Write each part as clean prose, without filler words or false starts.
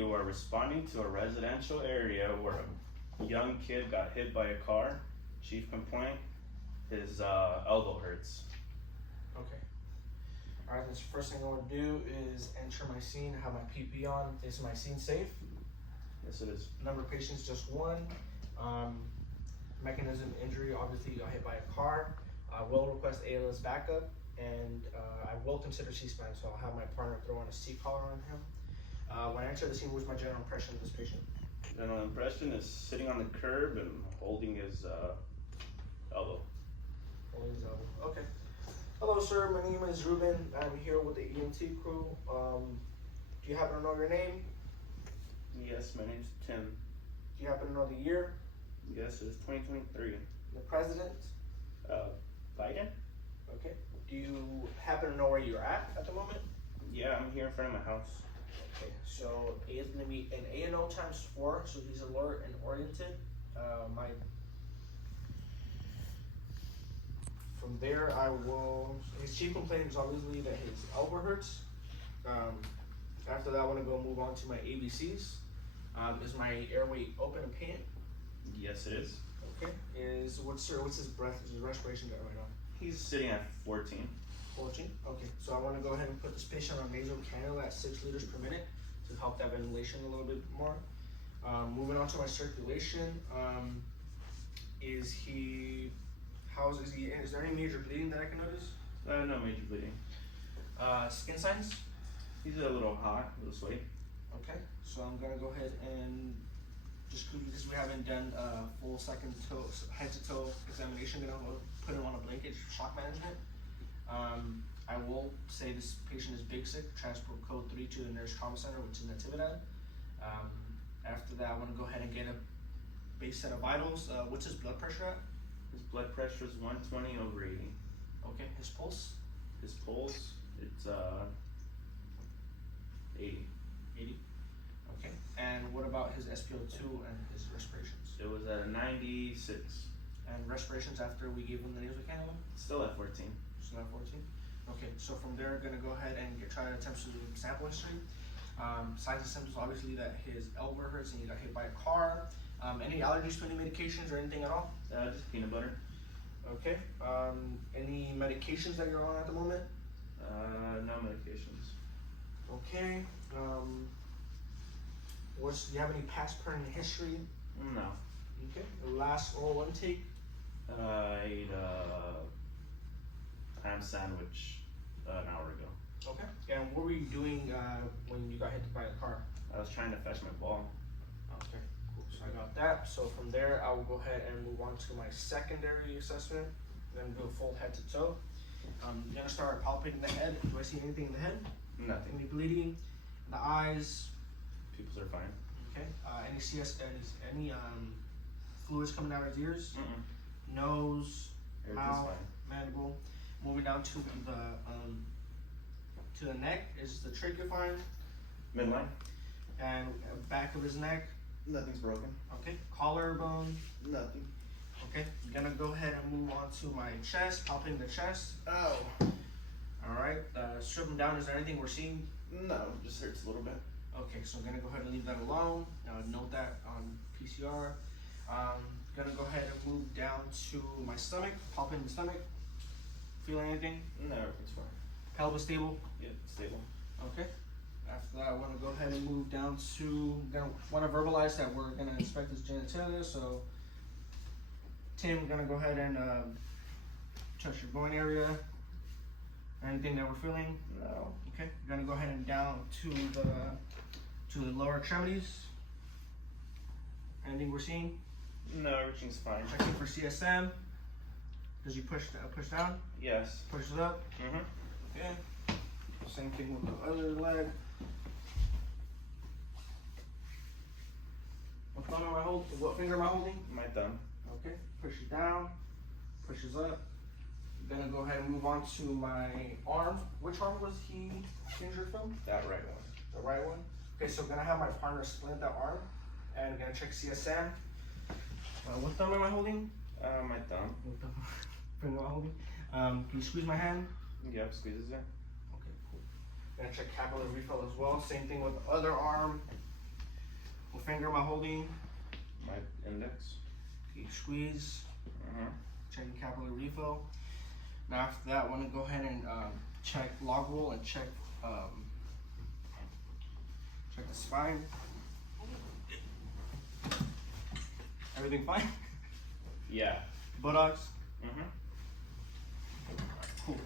you are responding to a residential area where a young kid got hit by a car. Chief complaint, his elbow hurts. Okay. Alright, this first thing I want to do is enter my scene, have my PP on. Is my scene safe? Yes, it is. Number of patients, just one. Mechanism injury, obviously got hit by a car. I will request ALS backup, and I will consider C-SPAN, so I'll have my partner throw on a C-collar on him. When I enter the scene, what's my general impression of this patient? General impression is sitting on the curb and holding his elbow. Holding his elbow. Okay. Hello, sir. My name is Ruben. I'm here with the EMT crew. Do you happen to know your name? Yes, my name's Tim. Do you happen to know the year? Yes, it's 2023. The president? Biden? Okay. Do you happen to know where you're at the moment? Yeah, I'm here in front of my house. Okay, so A is going to be an A&O times 4, so he's alert and oriented. From there, his chief complaint is obviously that his elbow hurts. After that, I want to go move on to my ABCs. Is my airway open and painted? Yes, it is. Okay. What's his respiration rate right now? He's sitting at 14. 14? Okay, so I want to go ahead and put this patient on nasal cannula at 6 liters per minute to help that ventilation a little bit more. Moving on to my circulation, is there any major bleeding that I can notice? No major bleeding. Skin signs? He's a little hot, a little sweaty. Okay, so I'm gonna go ahead and just because we haven't done a full head to toe examination, gonna put him on a blanket shock management. I will say this patient is big sick, transport code 3 to the nearest trauma center, which is Natividad. After that, I want to go ahead and get a base set of vitals. What's his blood pressure at? His blood pressure is 120 over 80. Okay, his pulse? His pulse, it's 80. 80? Okay, and what about his SpO2 and his respirations? It was at a 96. And respirations after we gave him the nasal cannula? Still at 14. Still at 14? Okay, so from there, gonna go ahead and try to attempt some sample history. Signs and symptoms, obviously, that his elbow hurts and he got hit by a car. Any allergies to any medications or anything at all? Just peanut butter. Okay. Any medications that you're on at the moment? No medications. Okay. Do you have any past pertinent history? No. Okay. The last oral intake? I ate a ham sandwich an hour ago. Okay. And what were you doing when you got hit by a car? I was trying to fetch my ball. Okay, cool. So I got that. So from there, I will go ahead and move on to my secondary assessment. Then do a full head to toe. I'm gonna start palpating the head. Do I see anything in the head? Nothing. Any bleeding? The eyes? Pupils are fine. Okay. Any any fluids coming out of his ears? Mm-mm. Nose? Everything's Mouth? fine. Mandible? Moving down to the neck, is the trachea fine? Midline? And back of his neck? Nothing's broken. Okay. Collarbone? Nothing. Okay. I'm gonna go ahead and move on to my chest, palpating the chest. Oh. Alright, strip him down. Is there anything we're seeing? No, it just hurts a little bit. Okay, so I'm gonna go ahead and leave that alone. Note that on PCR. Gonna go ahead and move down to my stomach, palpating the stomach. Feeling anything? No, everything's fine. Pelvis stable? Yeah, stable. Okay. After that, I want to go ahead and move down to, want to verbalize that we're going to inspect his genitalia. So, Tim, we're going to go ahead and touch your groin area. Anything that we're feeling? No. Okay. We're going to go ahead and down to the lower extremities. Anything we're seeing? No, everything's fine. Checking for CSM. Does you push down? Yes. Push it up? Mm-hmm. Okay. Same thing with the other leg. What finger am I holding? My thumb. Okay. Push it down. Pushes up. I'm gonna go ahead and move on to my arm. Which arm was he injured from? That right one. The right one. Okay, so I'm gonna have my partner splint that arm, and I'm gonna check CSM. What thumb am I holding? My thumb. What thumb? Finger am I holding? Can you squeeze my hand? Yep, squeezes it. Okay, cool. Gonna check capillary refill as well. Same thing with the other arm. finger am I holding? My index. Okay, squeeze. Mm-hmm. Checking capillary refill. Now after that, I want to go ahead and check log roll and check the spine. Everything fine? Yeah. Buttocks? Mm-hmm. Cool.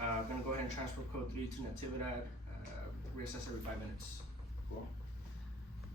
I'm gonna go ahead and transfer code 3 to Natividad. Reassess every 5 minutes. Cool.